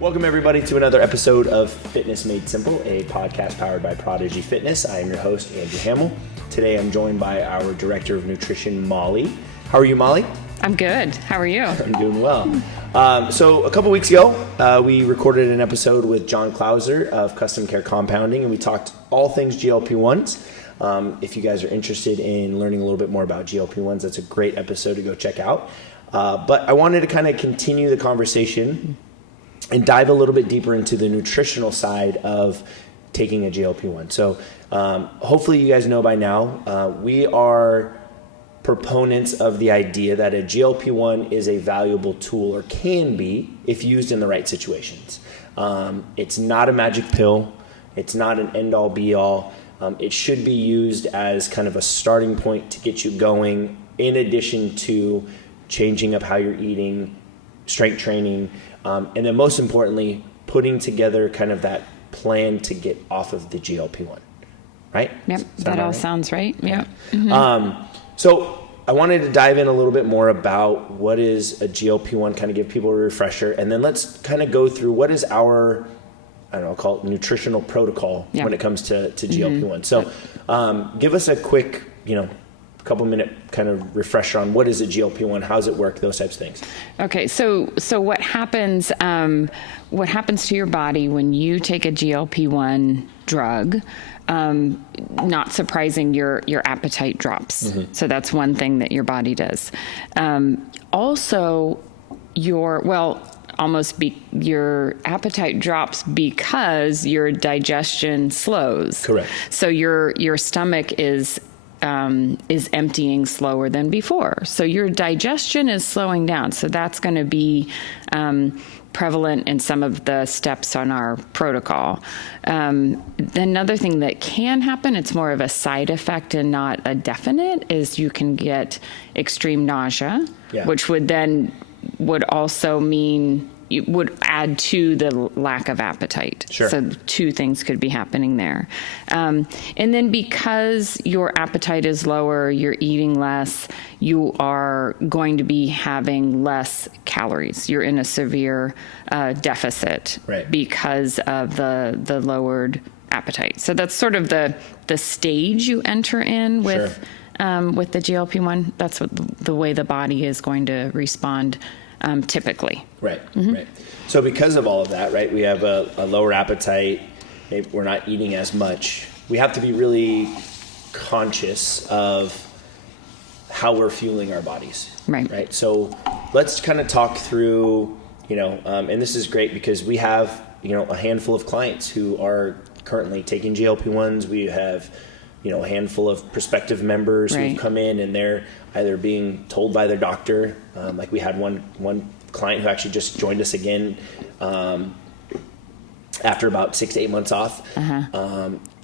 Welcome everybody to another episode of Fitness Made Simple, a podcast powered by Prodigy Fitness. I am your host, Andrew Hamel. Today I'm joined by our Director of Nutrition, Molly. How are you, Molly? I'm good. How are you? I'm doing well. So a couple weeks ago, we recorded an episode with John Clauser of Custom Care Compounding, and we talked all things GLP-1s. If you guys are interested in learning a little bit more about GLP-1s, that's a great episode to go check out. But I wanted to kind of continue the conversation and dive a little bit deeper into the nutritional side of taking a GLP-1. So hopefully you guys know by now, we are proponents of the idea that a GLP-1 is a valuable tool, or can be, if used in the right situations. It's not a magic pill. It's not an end-all be-all. It should be used as kind of a starting point to get you going, in addition to changing up how you're eating, strength training, and then most importantly, putting together kind of that plan to get off of the GLP-1, right? Yep, that all right? Sounds right. Yeah. Mm-hmm. So I wanted to dive in a little bit more about what is a GLP-1, kind of give people a refresher, and then let's kind of go through what is our, I don't know, call it nutritional protocol when it comes to GLP-1. So give us a quick, couple minute kind of refresher on what is a GLP-1, how does it work, those types of things. Okay, so what happens to your body when you take a GLP-1 drug? Not surprising, your appetite drops. Mm-hmm. So that's one thing that your body does. Also, your appetite drops because your digestion slows. Correct. So your stomach is emptying slower than before. So your digestion is slowing down. So that's going to be prevalent in some of the steps on our protocol. Another thing that can happen, it's more of a side effect and not a definite, is you can get extreme nausea, which would also mean it would add to the lack of appetite. Sure. So two things could be happening there. And then because your appetite is lower, you're eating less, you are going to be having less calories. You're in a severe deficit because of the lowered appetite. So that's sort of the stage you enter in with the GLP-1. That's the way the body is going to respond typically. Right. So because of all of that, right, we have a lower appetite, maybe we're not eating as much. We have to be really conscious of how we're fueling our bodies. Right. So let's kind of talk through, and this is great because we have, a handful of clients who are currently taking GLP-1s. We have, a handful of prospective members who've come in and they're either being told by their doctor, like we had one client who actually just joined us again after about 6 to 8 months off.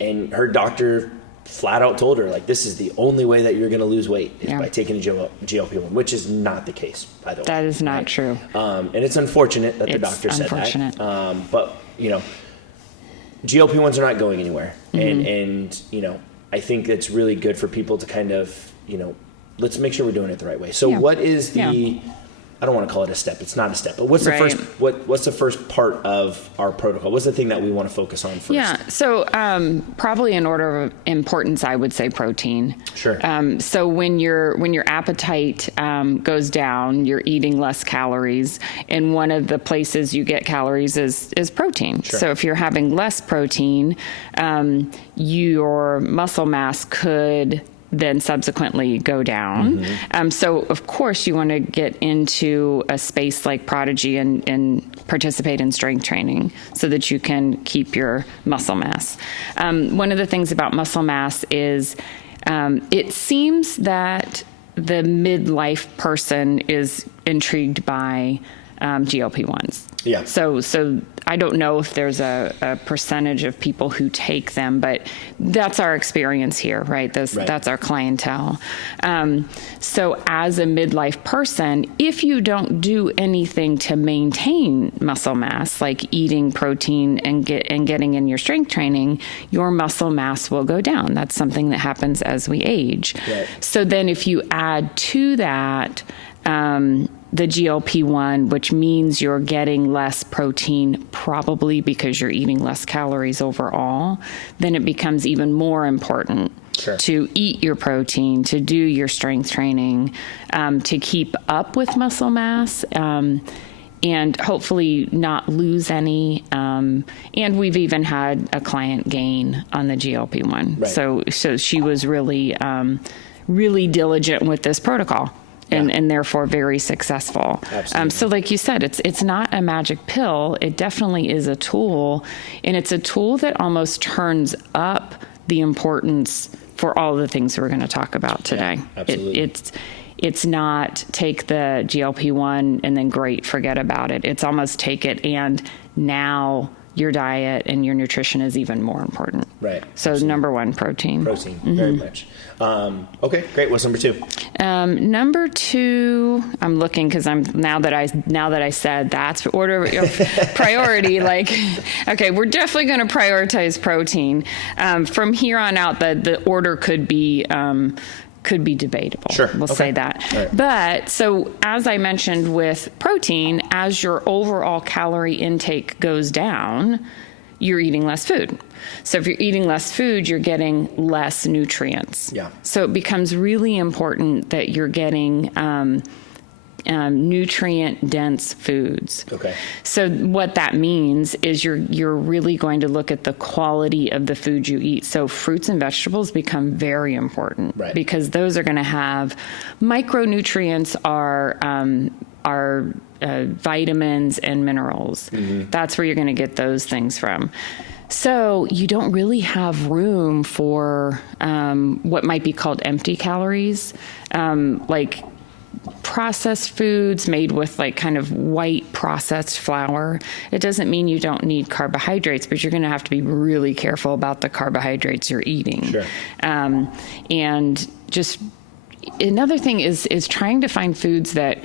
And her doctor flat out told her, like, this is the only way that you're going to lose weight is by taking a GLP-1, which is not the case, by the way. That is not true. And it's unfortunate that the doctor said that. But, GLP-1s are not going anywhere. And I think it's really good for people to kind of, let's make sure we're doing it the right way. So what is the, I don't want to call it a step. It's not a step, but what's the first, what's the first part of our protocol? What's the thing that we want to focus on first? Yeah. So, probably in order of importance, I would say protein. Sure. So when your appetite, goes down, you're eating less calories, and one of the places you get calories is protein. Sure. So if you're having less protein, your muscle mass could then subsequently go down. So of course you want to get into a space like Prodigy and participate in strength training so that you can keep your muscle mass. One of the things about muscle mass is it seems that the midlife person is intrigued by GLP-1s. Yeah. So I don't know if there's a percentage of people who take them, but that's our experience here, right? That's our clientele. So as a midlife person, if you don't do anything to maintain muscle mass, like eating protein and getting in your strength training, your muscle mass will go down. That's something that happens as we age. Right. So then if you add to that, the GLP-1, which means you're getting less protein, probably because you're eating less calories overall, then it becomes even more important to eat your protein, to do your strength training, to keep up with muscle mass, and hopefully not lose any. And we've even had a client gain on the GLP-1. Right. So she was really, really diligent with this protocol. And therefore very successful. So like you said, it's not a magic pill. It definitely is a tool. And it's a tool that almost turns up the importance for all the things we're going to talk about today. Yeah, absolutely. It's not take the GLP-1 and then great, forget about it. It's almost take it and now your diet and your nutrition is even more important. Right. So number one, protein. Very much. Okay, great. What's number two? Number two, I'm looking because now that I said that's order of priority. Like, okay, we're definitely going to prioritize protein. From here on out, the order could be debatable. Sure. We'll say that. Right. But so as I mentioned with protein, as your overall calorie intake goes down, you're eating less food. So if you're eating less food, you're getting less nutrients. Yeah. So it becomes really important that you're getting nutrient-dense foods. Okay. So what that means is you're really going to look at the quality of the food you eat. So fruits and vegetables become very important, right, because those are going to have micronutrients are vitamins and minerals. Mm-hmm. That's where you're going to get those things from. So you don't really have room for what might be called empty calories, like processed foods made with like kind of white processed flour. It doesn't mean you don't need carbohydrates, but you're going to have to be really careful about the carbohydrates you're eating. Sure. And just another thing is trying to find foods that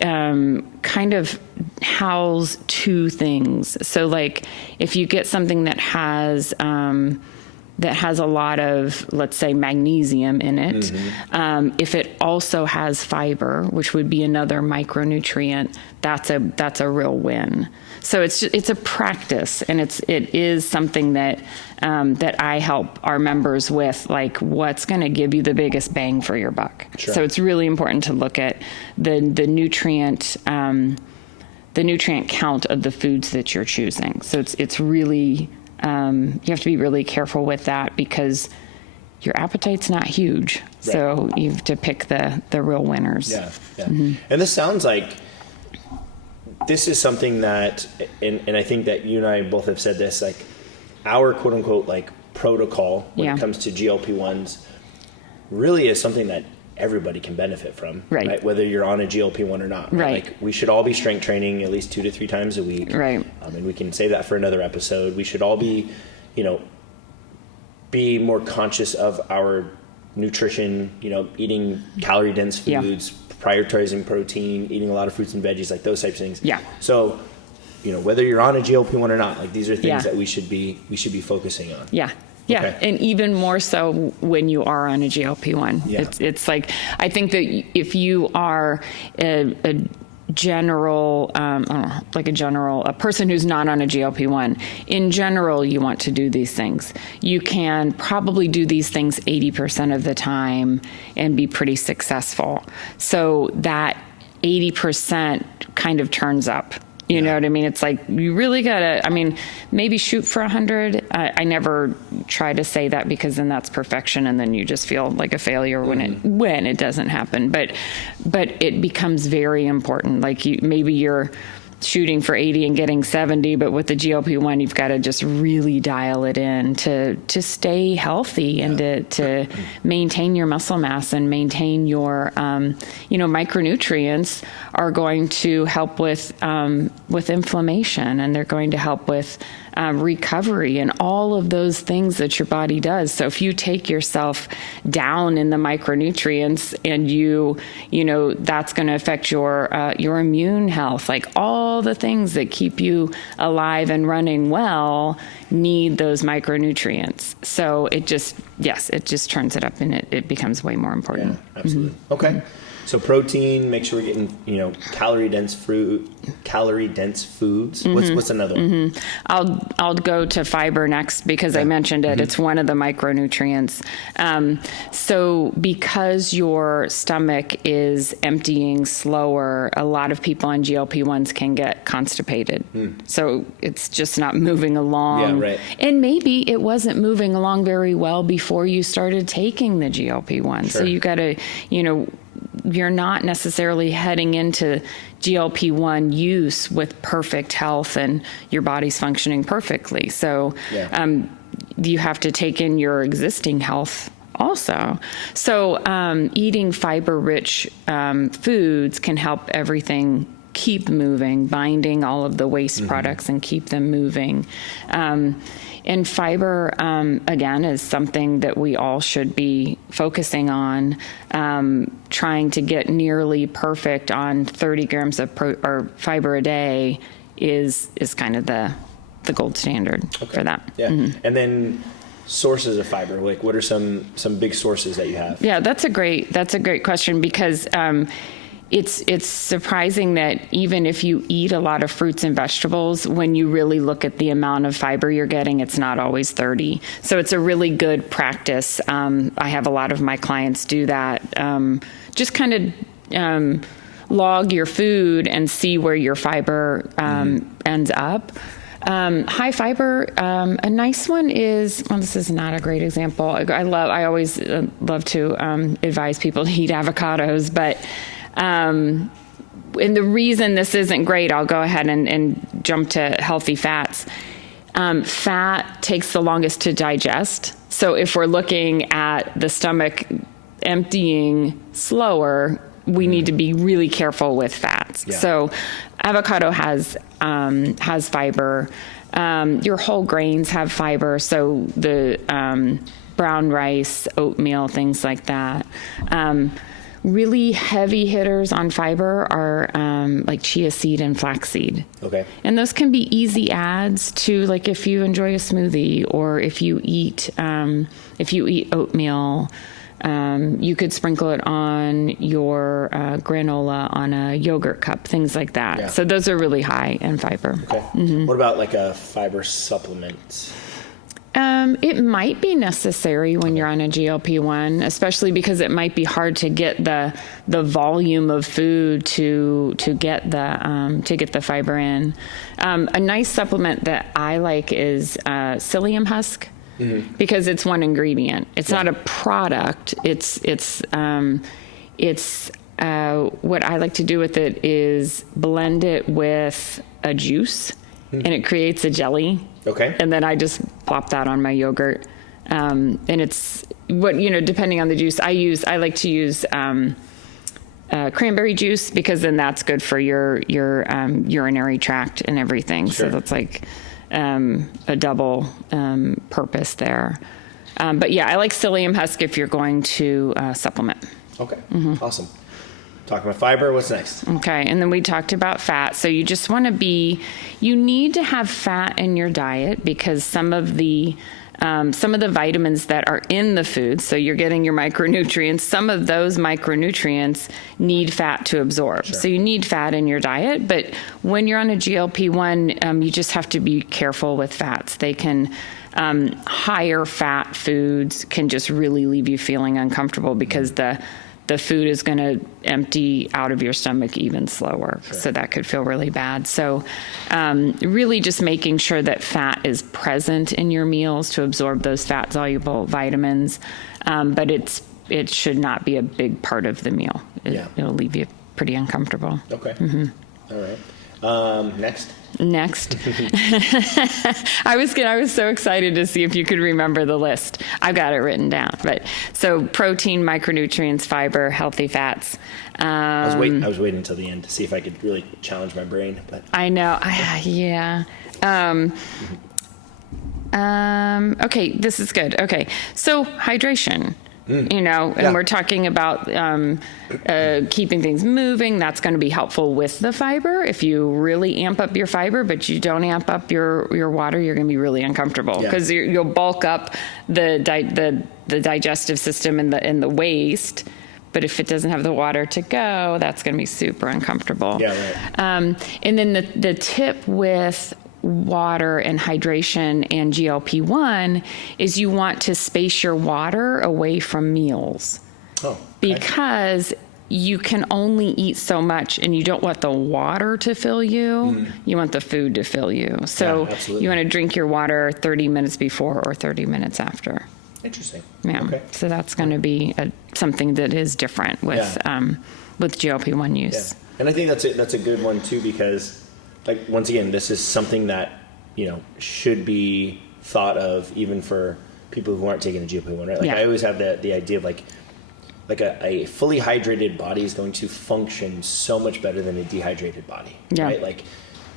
kind of house two things. So like if you get something that has a lot of, let's say, magnesium in it, mm-hmm, if it also has fiber, which would be another micronutrient, that's a real win. So it's a practice, and it is something that I help our members with, like what's going to give you the biggest bang for your buck. Sure. So it's really important to look at the nutrient count of the foods that you're choosing. So it's really you have to be really careful with that because your appetite's not huge. Right. So you have to pick the real winners. Yeah. Mm-hmm. And this sounds like this is something that, and I think that you and I both have said this, like our quote unquote like protocol when it comes to GLP-1s really is something that everybody can benefit from, right? Whether you're on a GLP-1 or not. Right. Like we should all be strength training at least 2 to 3 times a week. Right. And we can save that for another episode. We should all be, be more conscious of our nutrition, eating calorie dense foods, prioritizing protein, eating a lot of fruits and veggies, like those types of things. Yeah. So, whether you're on a GLP-1 or not, like these are things that we should be focusing on. Yeah. Yeah, okay. And even more so when you are on a GLP-1. Yeah. It's like, I think that if you are a general, a person who's not on a GLP-1, in general, you want to do these things. You can probably do these things 80% of the time and be pretty successful. So that 80% kind of turns up. You know what I mean? It's like, you really gotta, maybe shoot for 100. I never try to say that because then that's perfection and then you just feel like a failure when it doesn't happen. But it becomes very important. Like maybe you're shooting for 80 and getting 70, but with the GLP-1, you've got to just really dial it in to stay healthy and to maintain your muscle mass and maintain your, micronutrients are going to help with inflammation, and they're going to help with recovery and all of those things that your body does. So if you take yourself down in the micronutrients and that's going to affect your immune health, like all the things that keep you alive and running well need those micronutrients. So it just turns it up and it becomes way more important. Yeah, absolutely. Mm-hmm. Okay. So protein, make sure we're getting, calorie dense foods. What's another one? I'll go to fiber next because I mentioned it. It's one of the micronutrients. So because your stomach is emptying slower, a lot of people on GLP-1s can get constipated. So it's just not moving along. Yeah, right. And maybe it wasn't moving along very well before you started taking the GLP-1. Sure. So you got to, you're not necessarily heading into GLP-1 use with perfect health and your body's functioning perfectly. So you have to take in your existing health also. So eating fiber-rich foods can help everything keep moving, binding all of the waste products and keep them moving. And fiber, again, is something that we all should be focusing on. Trying to get nearly perfect on 30 grams of fiber a day is kind of the gold standard for that. Yeah. And then sources of fiber, like what are some big sources that you have? Yeah, that's a great question because it's surprising that even if you eat a lot of fruits and vegetables, when you really look at the amount of fiber you're getting, it's not always 30. So it's a really good practice. I have a lot of my clients do that. Just kind of log your food and see where your fiber ends up. High fiber, a nice one is, well, this is not a great example. I always love to advise people to eat avocados, but and the reason this isn't great, I'll go ahead and jump to healthy fats. Fat takes the longest to digest. So if we're looking at the stomach emptying slower, we need to be really careful with fats. Yeah. So avocado has fiber. Your whole grains have fiber. So the brown rice, oatmeal, things like that. Really heavy hitters on fiber are like chia seed and flaxseed. Okay. And those can be easy adds to, like, if you enjoy a smoothie or if you eat oatmeal, you could sprinkle it on your granola, on a yogurt cup, things like that. Yeah. So those are really high in fiber. Okay. What about like a fiber supplement? It might be necessary when you're on a GLP-1, especially because it might be hard to get the volume of food to get the fiber in. A nice supplement that I like is psyllium husk, because it's one ingredient. It's not a product. It's what I like to do with it is blend it with a juice, and it creates a jelly. Okay. And then I just plop that on my yogurt. And it's depending on the juice I like to use cranberry juice, because then that's good for your urinary tract and everything. Sure. So that's like a double purpose there. But yeah, I like psyllium husk if you're going to supplement. Okay. Awesome. Talking about fiber, what's next? Okay, and then we talked about fat. So you just want to you need to have fat in your diet, because some of the vitamins that are in the food, so you're getting your micronutrients, some of those micronutrients need fat to absorb. Sure. So you need fat in your diet, but when you're on a GLP-1, you just have to be careful with fats. They can, higher fat foods can just really leave you feeling uncomfortable, because the food is going to empty out of your stomach even slower. Sure. So that could feel really bad. So really just making sure that fat is present in your meals to absorb those fat-soluble vitamins. But it should not be a big part of the meal. It'll leave you pretty uncomfortable. Okay. All right. Next. I was so excited to see if you could remember the list. I've got it written down. But so protein, micronutrients, fiber, healthy fats. I was waiting until the end to see if I could really challenge my brain. But I know. Yeah. Okay, this is good. Okay, so hydration. And we're talking about keeping things moving. That's going to be helpful with the fiber. If you really amp up your fiber, but you don't amp up your water, you're going to be really uncomfortable, because you'll bulk up the digestive system and the waste, But if it doesn't have the water to go, that's going to be super uncomfortable. Yeah, right. And then the tip with water and hydration and GLP-1 is you want to space your water away from meals. Oh, okay. Because you can only eat so much, and you don't want the water to fill you. You want the food to fill you. So you want to drink your water 30 minutes before or 30 minutes after. Interesting. Yeah. Okay. So that's going to be something that is different with GLP-1 use. Yeah. And I think that's a good one too, because like, once again, this is something that, should be thought of even for people who aren't taking a GLP-1, right? Like I always have the idea of like a fully hydrated body is going to function so much better than a dehydrated body, right? Like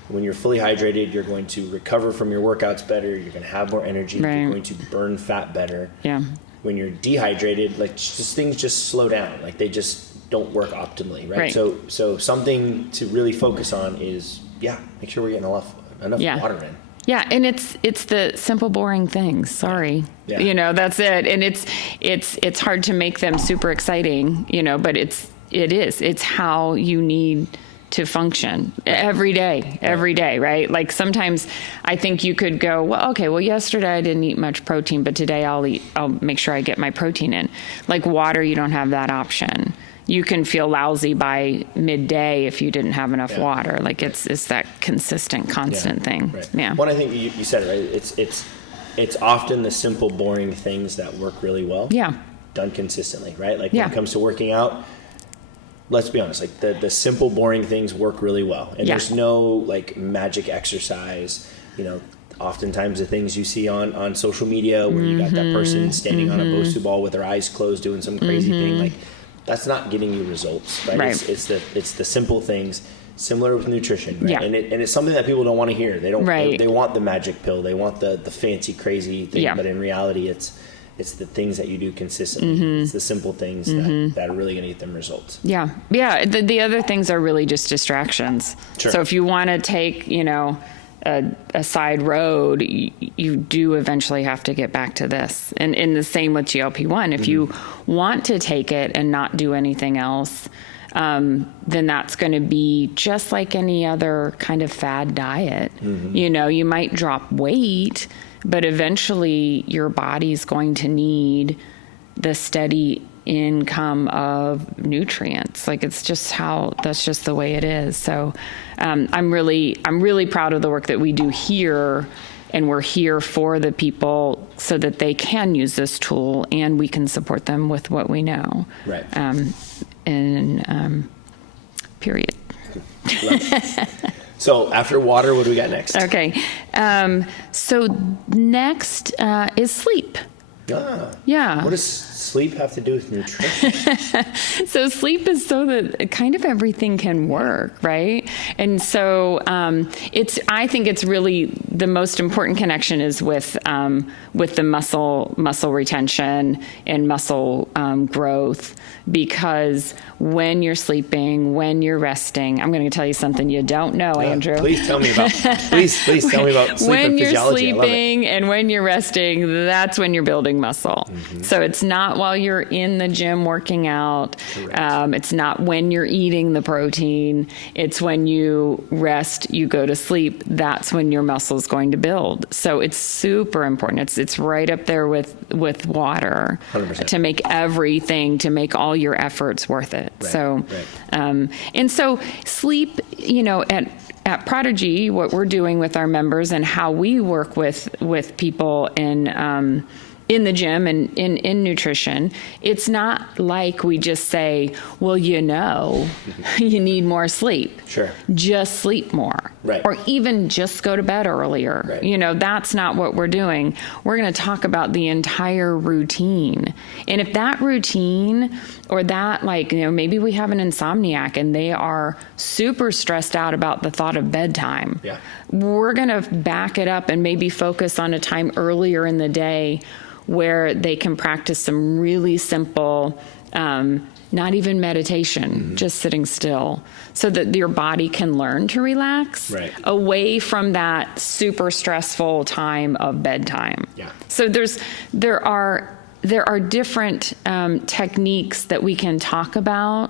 when you're fully hydrated, you're going to recover from your workouts better. You're going to have more energy. You're going to burn fat better. Yeah. When you're dehydrated, like things just slow down. Like they just don't work optimally, right? So something to really focus on is, make sure we're getting enough water in. Yeah, and it's the simple, boring things. Sorry, that's it. And it's hard to make them super exciting, but it's how you need to function every day, right? Like sometimes I think you could go, well, yesterday I didn't eat much protein, but today I'll make sure I get my protein in. Like water, you don't have that option. You can feel lousy by midday if you didn't have enough water. Like it's that consistent, constant thing. Right. Yeah. Well, I think you said it right. It's often the simple, boring things that work really well. Yeah. Done consistently, right? Like when it comes to working out, let's be honest, like the simple, boring things work really well. And there's no like magic exercise, oftentimes the things you see on social media where you got that person standing on a Bosu ball with their eyes closed doing some crazy thing, like that's not getting you results, right? It's the simple things, similar with nutrition, right? Yeah. And it's something that people don't want to hear. They don't. They want the magic pill. They want the fancy, crazy thing. Yeah. But in reality, it's the things that you do consistently. It's the simple things that are really going to get them results. Yeah. Yeah. The other things are really just distractions. Sure. So if you want to take, a side road, you do eventually have to get back to this. And the same with GLP-1. If you want to take it and not do anything else, then that's going to be just like any other kind of fad diet. You might drop weight, but eventually your body's going to need the steady income of nutrients. Like it's just that's just the way it is. So I'm really proud of the work that we do here, and we're here for the people so that they can use this tool and we can support them with what we know. Right. Period. So after water, what do we got next? Okay. So next is sleep. Yeah. What does sleep have to do with nutrition? So sleep is so that kind of everything can work, right? And so I think it's really the most important connection is with the muscle retention and muscle growth, because when you're sleeping, when you're resting, I'm going to tell you something you don't know, Andrew. Please tell me about please tell me about sleep when and physiology. You're sleeping and when you're resting, that's when you're building muscle. So it's not while you're in the gym working out. It's not when you're eating the protein. It's when you rest, you go to sleep. That's when your muscle is going to build. So it's super important. It's right up there with water 100%. To make all your efforts worth it. Right, so, right. And so sleep, at Prodigy, what we're doing with our members and how we work with people in the gym and in nutrition, it's not like we just say, well, you need more sleep. Sure. Just sleep more. Right. Or even just go to bed earlier. Right. That's not what we're doing. We're going to talk about the entire routine. And if that routine or that, maybe we have an insomniac and they are super stressed out about the thought of bedtime. Yeah. We're going to back it up and maybe focus on a time earlier in the day where they can practice some really simple, not even meditation, just sitting still, so that your body can learn to relax away from that super stressful time of bedtime. Yeah. So there are there are different techniques that we can talk about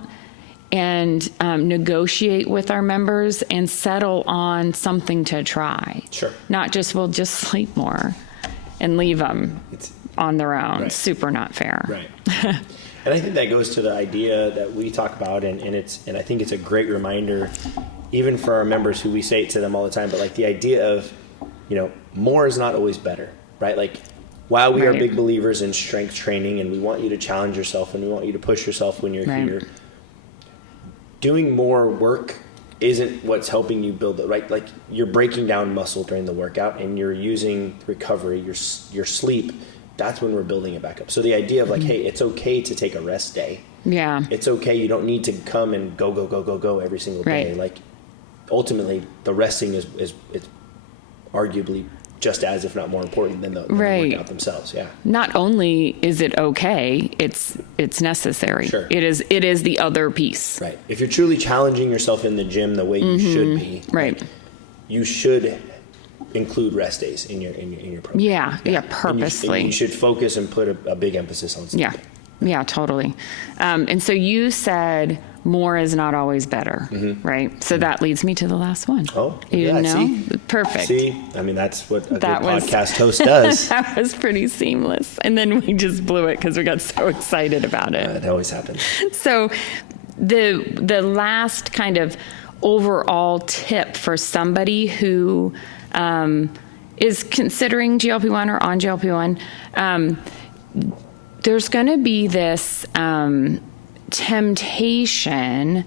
and negotiate with our members and settle on something to try. Sure. Not just, we'll just sleep more and leave them on their own. Right. Super not fair. Right. And I think that goes to the idea that we talk about, and I think it's a great reminder, even for our members who we say it to them all the time, but like the idea of, more is not always better, right? Like, while we are big believers in strength training and we want you to challenge yourself and we want you to push yourself when you're here, doing more work isn't what's helping you build it, right? Like, you're breaking down muscle during the workout and you're using recovery, your sleep. That's when we're building it back up. So the idea of like, hey, it's okay to take a rest day. Yeah. It's okay. You don't need to come and go every single day. Like, ultimately, the resting is it's arguably just as, if not more important than the workout themselves. Yeah. Not only is it okay, it's necessary. Sure. It is the other piece. Right. If you're truly challenging yourself in the gym the way you should be, right, you should include rest days in your program. Yeah, purposely. And you should focus and put a big emphasis on something. Yeah, totally. And so you said more is not always better, right? So that leads me to the last one. Oh, you didn't know? See? Perfect. See, I mean, that's what a good podcast host does. That was pretty seamless. And then we just blew it because we got so excited about it. That always happens. So the last kind of overall tip for somebody who is considering GLP-1 or on GLP-1, there's going to be this temptation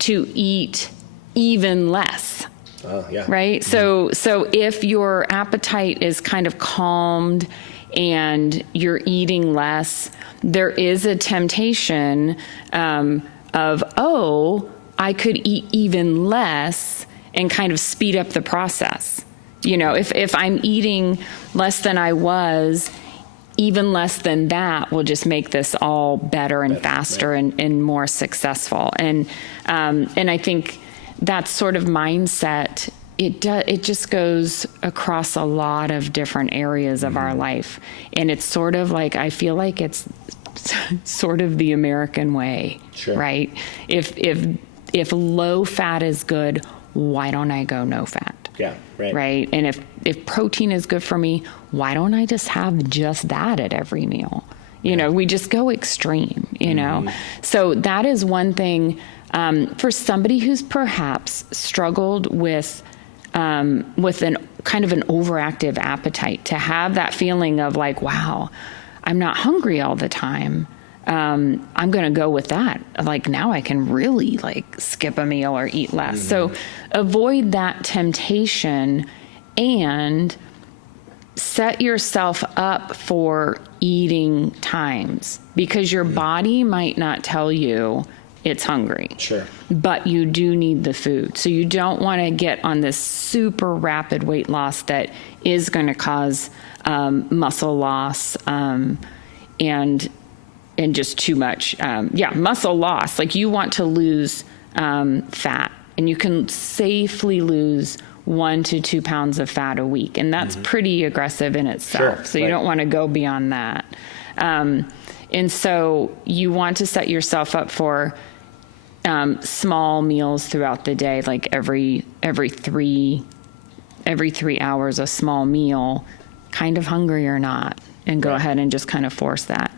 to eat even less. Yeah. Right? So if your appetite is kind of calmed and you're eating less, there is a temptation of, I could eat even less and kind of speed up the process. If I'm eating less than I was, even less than that will just make this all better and faster and more successful. And I think that sort of mindset, it just goes across a lot of different areas of our life. And it's sort of like, I feel like it's sort of the American way, right? If low fat is good, why don't I go no fat? Yeah, right. Right. And if protein is good for me, why don't I just have just that at every meal? We just go extreme, So that is one thing for somebody who's perhaps struggled with an kind of an overactive appetite, to have that feeling of like, wow, I'm not hungry all the time. I'm going to go with that. Like, now I can really skip a meal or eat less. So avoid that temptation and set yourself up for eating times, because your body might not tell you it's hungry. Sure. But you do need the food. So you don't want to get on this super rapid weight loss that is going to cause muscle loss and just too much, muscle loss. Like, you want to lose fat, and you can safely lose 1 to 2 pounds of fat a week. And that's pretty aggressive in itself. Sure, so you don't want to go beyond that. And so you want to set yourself up for small meals throughout the day, like every 3 hours, a small meal, kind of hungry or not, and go ahead and just kind of force that.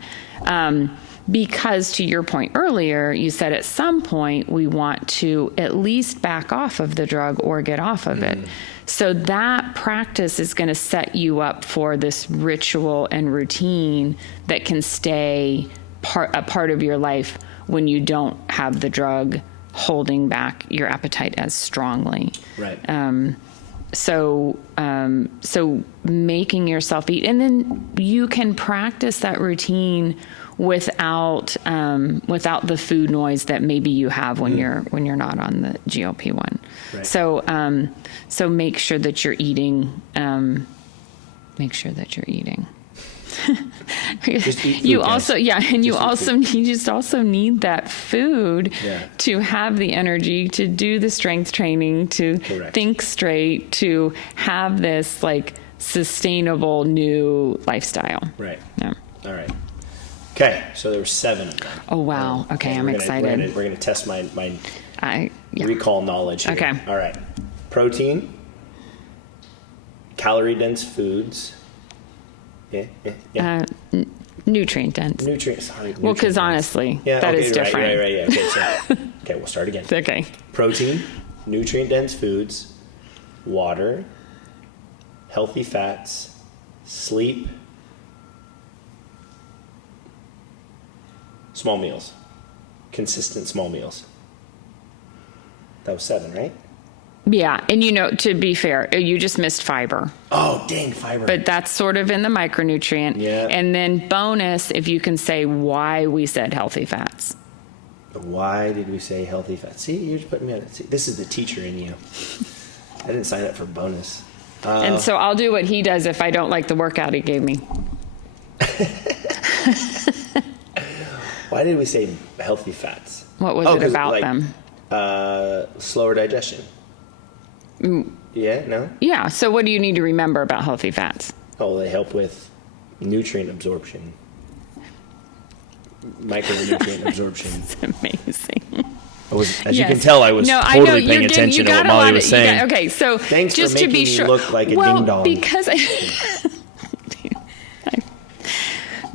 Because to your point earlier, you said at some point we want to at least back off of the drug or get off of it. So that practice is going to set you up for this ritual and routine that can stay a part of your life when you don't have the drug holding back your appetite as strongly. Right. So making yourself eat, and then you can practice that routine without the food noise that maybe you have when you're not on the GLP-1. Right. So make sure that you're eating. You also just also need that food to have the energy to do the strength training, to think straight, to have this sustainable new lifestyle. Right. Yeah. All right. Okay, so there were 7 of them. Oh, wow. Okay, I'm excited. We're gonna test my Yeah. recall knowledge here. Okay. All right. Protein, calorie-dense foods. Yeah. Nutrient dense. Nutrients. Sorry. Well, because honestly, Yeah, that okay, is different. Right. Yeah. Okay, so, okay, we'll start again. Okay. Protein, nutrient-dense foods, water, healthy fats, sleep, small meals, consistent small meals. That was 7, right? Yeah, and to be fair, you just missed fiber. Oh, dang, fiber. But that's sort of in the micronutrient. Yeah. And then bonus, if you can say why we said healthy fats. Why did we say healthy fats? See, you're just putting me on. See, this is the teacher in you. I didn't sign up for bonus. And so I'll do what he does if I don't like the workout he gave me. Why did we say healthy fats? What was it about them? Slower digestion. Yeah, no? Yeah, so what do you need to remember about healthy fats? Oh, they help with nutrient absorption. Micronutrient absorption. It's amazing. As you can tell, I was totally paying attention to what Molly was saying. Okay, so thanks just for making to be me sure, look like a ding dong.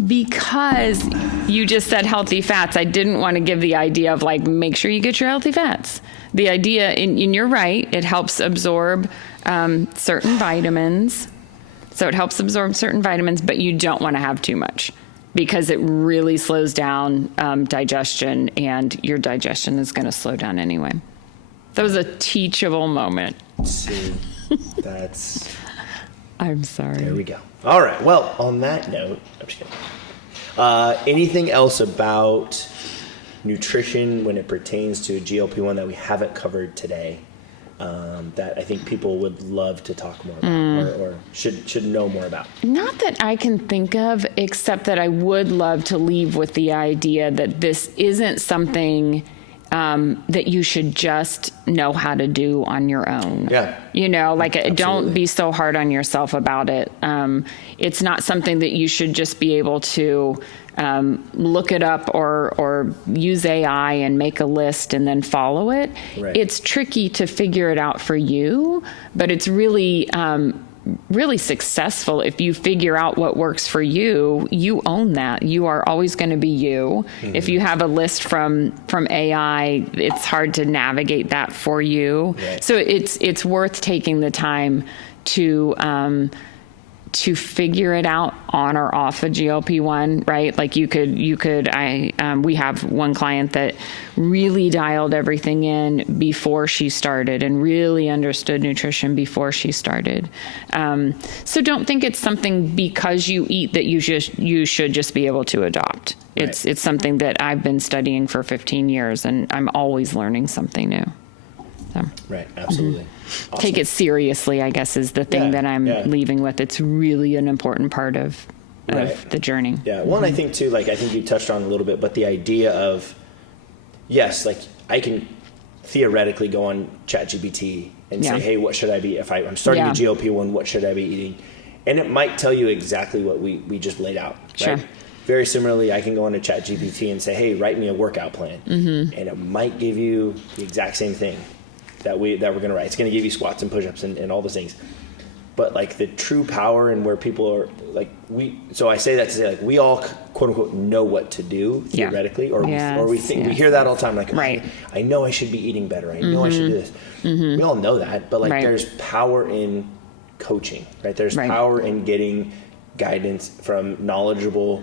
Because you just said healthy fats, I didn't want to give the idea of make sure you get your healthy fats. The idea, and you're right, it helps absorb certain vitamins. So it helps absorb certain vitamins, but you don't want to have too much because it really slows down digestion, and your digestion is going to slow down anyway. That was a teachable moment. See, that's... I'm sorry. There we go. All right. Well, on that note, I'm just kidding. Anything else about nutrition when it pertains to a GLP-1 that we haven't covered today that I think people would love to talk more about or should know more about? Not that I can think of, except that I would love to leave with the idea that this isn't something that you should just know how to do on your own. Yeah. Don't be so hard on yourself about it. It's not something that you should just be able to look it up or use AI and make a list and then follow it. Right. It's tricky to figure it out for you, but it's really successful if you figure out what works for you. You own that. You are always going to be you. Mm-hmm. If you have a list from AI, it's hard to navigate that for you. Right. So it's worth taking the time to figure it out on or off a GLP-1, right? We have one client that really dialed everything in before she started and really understood nutrition before she started. So don't think it's something because you eat that you should just be able to adopt. Right. It's something that I've been studying for 15 years, and I'm always learning something new. So. Right, absolutely. Awesome. Take it seriously, I guess, is the thing that I'm leaving with. It's really an important part of the journey. Yeah. One, I think too, I think you touched on a little bit, but the idea of, yes, I can theoretically go on ChatGPT and say, hey, what should I be, if I'm starting a GLP-1, what should I be eating? And it might tell you exactly what we just laid out, right? Sure. Very similarly, I can go on to ChatGPT and say, hey, write me a workout plan. Mm-hmm. And it might give you the exact same thing that we're going to write. It's going to give you squats and push-ups and all those things. But the true power and where people are so I say that to say we all quote unquote know what to do theoretically, or we think we hear that all the time. Right. I know I should be eating better. I know I should do this. Mm-hmm. We all know that, but there's power in coaching, right? There's power in getting guidance from knowledgeable,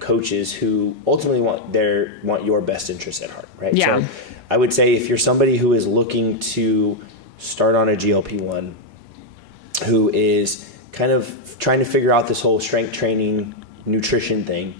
coaches who ultimately want your best interests at heart, right? Yeah. So I would say if you're somebody who is looking to start on a GLP-1, who is kind of trying to figure out this whole strength training, nutrition thing,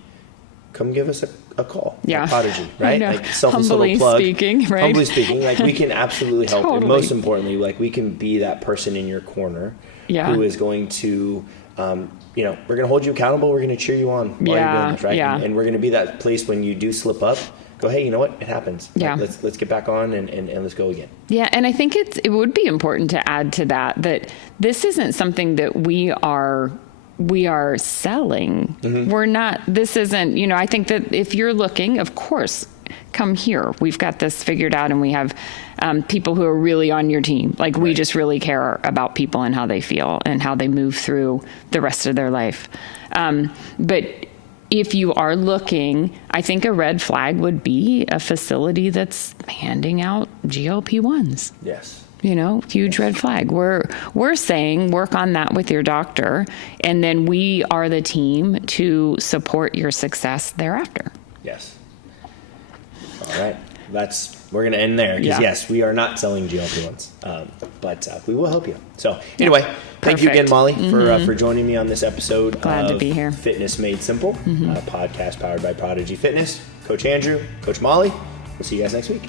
come give us a call. Yeah. Prodigy, right? Humbly speaking, right? Humbly speaking, we can absolutely help. Totally. And most importantly, we can be that person in your corner who is going to, we're going to hold you accountable. We're going to cheer you on while you're doing this, right? Yeah. And we're going to be that place when you do slip up. Go, hey, you know what? It happens. Yeah. Let's get back on and let's go again. Yeah, and I think it would be important to add to that this isn't something that we are we are selling. We're not, this isn't, I think that if you're looking, of course, come here. We've got this figured out, and we have people who are really on your team. Like, we just really care about people and how they feel and how they move through the rest of their life. But if you are looking, I think a red flag would be a facility that's handing out GLP-1s. Yes. Huge red flag. We're saying work on that with your doctor, and then we are the team to support your success thereafter. Yes. All right. We're going to end there because yes, we are not selling GLP-1s, but we will help you. So anyway, thank you again, Molly, for joining me on this episode. Glad to be here. Fitness Made Simple, podcast powered by Prodigy Fitness. Coach Andrew, Coach Molly. We'll see you guys next week.